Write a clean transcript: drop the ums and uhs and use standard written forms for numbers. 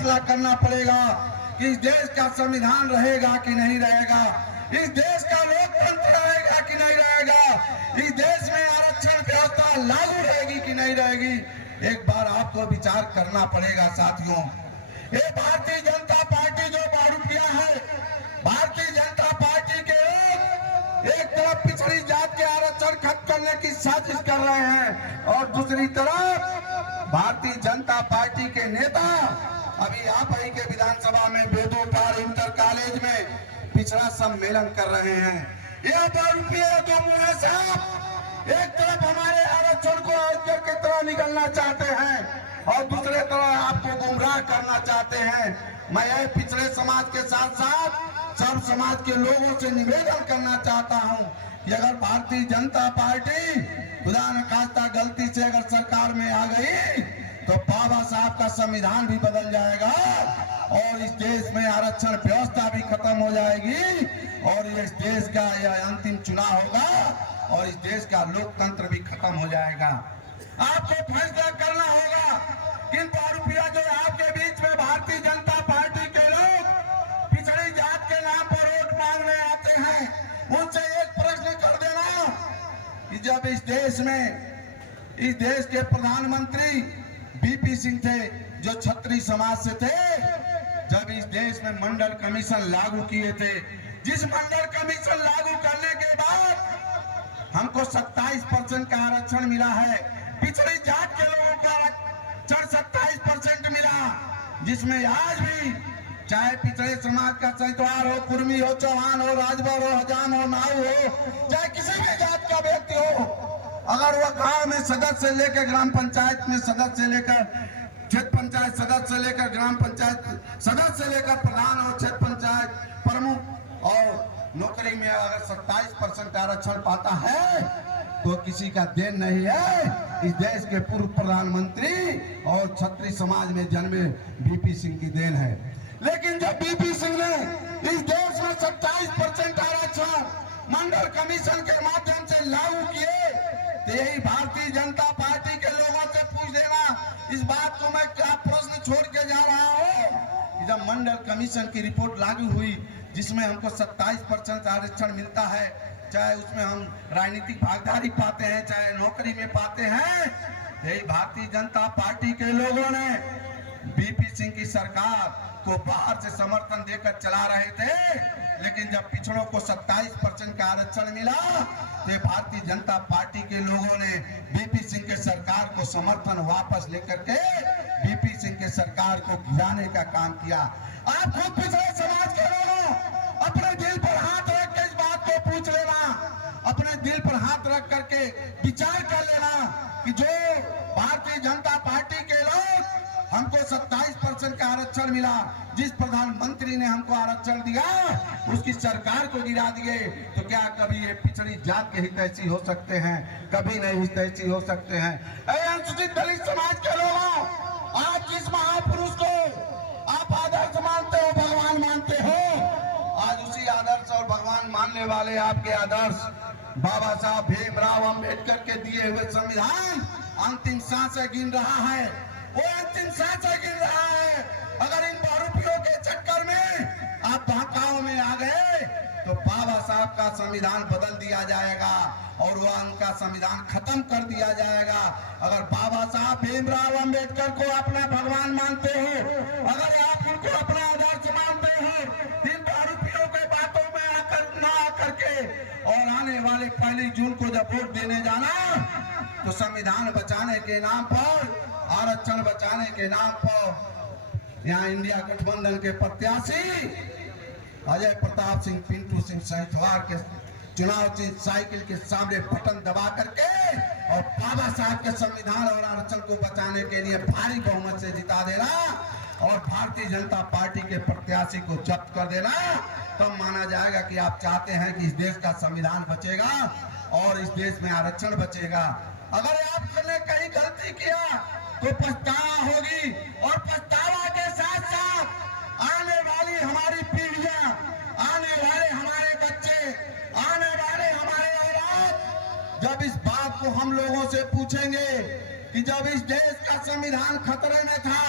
फैसला करना पड़ेगा कि इस देश का संविधान रहेगा कि नहीं रहेगा, इस देश का लोकतंत्र रहेगा कि नहीं रहेगा, इस देश में आरक्षण व्यवस्था लागू रहेगी कि नहीं रहेगी। एक बार आपको विचार करना पड़ेगा साथियों। ये भारतीय जनता पार्टी जो बहुरूपिया है, भारतीय जनता पार्टी के लोग एक तरफ पिछड़ी जात के आरक्षण खत्म करने की साजिश कर रहे हैं और दूसरी तरफ भारतीय जनता पार्टी के नेता अभी आप ही के विधानसभा में बेदोपार इंटर कॉलेज में पिछड़ा सम्मेलन कर रहे हैं। यह बहुरूपिया जो मुंह साहब एक तरफ हमारे आरक्षण को आजकल की तरह निकलना चाहते हैं और दूसरे तरफ आपको गुमराह करना चाहते हैं। मैं यह पिछड़े समाज के साथ साथ सब समाज के लोगों से निवेदन करना चाहता हूं कि अगर भारतीय जनता पार्टी खुदा न खास्ता गलती से अगर सरकार में आ गई तो बाबा साहब का संविधान भी बदल जाएगा और इस देश में आरक्षण व्यवस्था भी खत्म हो जाएगी और इस देश का यह अंतिम चुनाव होगा और इस देश का लोकतंत्र भी खत्म हो जाएगा। आपको फैसला करना होगा कि बहुरूपिया जो आपके बीच में भारतीय जनता पार्टी के लोग पिछड़ी जात के नाम पर वोट मांगने आते हैं, उनसे एक प्रश्न कर देना कि जब इस देश में इस देश के प्रधानमंत्री बीपी सिंह थे जो क्षत्रिय समाज से थे, जब इस देश में मंडल कमीशन लागू किए थे, जिस मंडल कमीशन लागू करने के बाद हमको 27% का आरक्षण मिला है, पिछड़ी जात के लोगों का आरक्षण 27% मिला, जिसमें आज भी चाहे पिछड़े समाज का सैतवार हो, कुर्मी हो, चौहान हो, राजभर हो, हजाम हो, नाऊ हो, चाहे किसी भी जात का व्यक्ति हो, अगर वह गांव में सदस्य से लेकर ग्राम पंचायत में सदस्य से लेकर क्षेत्र पंचायत सदस्य से लेकर ग्राम पंचायत सदस्य से लेकर प्रधान और क्षेत्र पंचायत प्रमुख और नौकरी में अगर 27% आरक्षण पाता है तो किसी का देन नहीं है, इस देश के पूर्व प्रधानमंत्री और क्षत्रिय समाज में जन्मे बीपी सिंह की देन है। लेकिन जब बीपी सिंह ने इस देश में 27% आरक्षण मंडल कमीशन के माध्यम से लागू किए तो यही भारतीय जनता पार्टी के लोगों से पूछ देना, इस बात को मैं क्या प्रश्न छोड़ के जा रहा हूँ। जब मंडल कमीशन की रिपोर्ट लागू हुई जिसमें हमको 27% आरक्षण मिलता है, चाहे उसमें हम राजनीतिक भागीदारी पाते हैं चाहे नौकरी में पाते हैं, यही भारतीय जनता पार्टी के लोगों ने बीपी सिंह की सरकार को बाहर से समर्थन देकर चला रहे थे। लेकिन जब पिछड़ों को 27% का आरक्षण मिला तो भारतीय जनता पार्टी के लोगों ने बीपी सिंह के सरकार को समर्थन वापस लेकर के बीपी सिंह के सरकार को गिराने का काम किया। आप खुद पिछड़े समाज के लोगों अपने दिल पर हाथ रख के इस बात को पूछ लेना, अपने दिल पर हाथ रख करके विचार कर लेना कि जो भारतीय जनता पार्टी के लोग हमको 27% का आरक्षण मिला, जिस प्रधानमंत्री ने हमको आरक्षण दिया उसकी सरकार को गिरा दिए, तो क्या कभी ये पिछड़ी जात के हितैषी हो सकते हैं? कभी नहीं हितैषी हो सकते हैं। अनुसूचित दलित समाज के लोगों, आप जिस महापुरुष को आप आदर्श मानते हो, भगवान मानते हो, आज उसी आदर्श और भगवान मानने वाले आपके आदर्श बाबा साहब भीमराव अंबेडकर के दिए हुए संविधान अंतिम सांसें गिन रहा है, वो अंतिम सांसें गिन रहा है। अगर इन बहुरूपियों के चक्कर में आप बहकाव में आ गए तो बाबा साहब का संविधान बदल दिया जाएगा और वह उनका संविधान खत्म कर दिया जाएगा। अगर बाबा साहब भीमराव अंबेडकर को अपना भगवान मानते हो, अगर आप उनको अपना आदर्श मानते हो, इन बहुरूपियों के बातों में आकर ना आकर के और आने वाले 1 जून को जब वोट देने जाना तो संविधान बचाने के नाम पर, आरक्षण बचाने के नाम पर यहाँ इंडिया गठबंधन के प्रत्याशी अजय प्रताप सिंह, पिंटू सिंह सहितवार के चुनाव साइकिल के सामने बटन दबा करके और बाबा साहब के संविधान और आरक्षण को बचाने के लिए भारी बहुमत से जिता देना और भारतीय जनता पार्टी के प्रत्याशी को जब्त कर देना, तब माना जाएगा कि आप चाहते हैं कि इस देश का संविधान बचेगा और इस देश में आरक्षण बचेगा। अगर आपने कहीं गलती किया तो पछतावा होगी और पछतावा के साथ साथ आने वाली हमारी पीढ़ियां, आने वाले हमारे बच्चे, आने वाले हमारे औलाद जब इस बात को हम लोगों से पूछेंगे कि जब इस देश का संविधान खतरे में था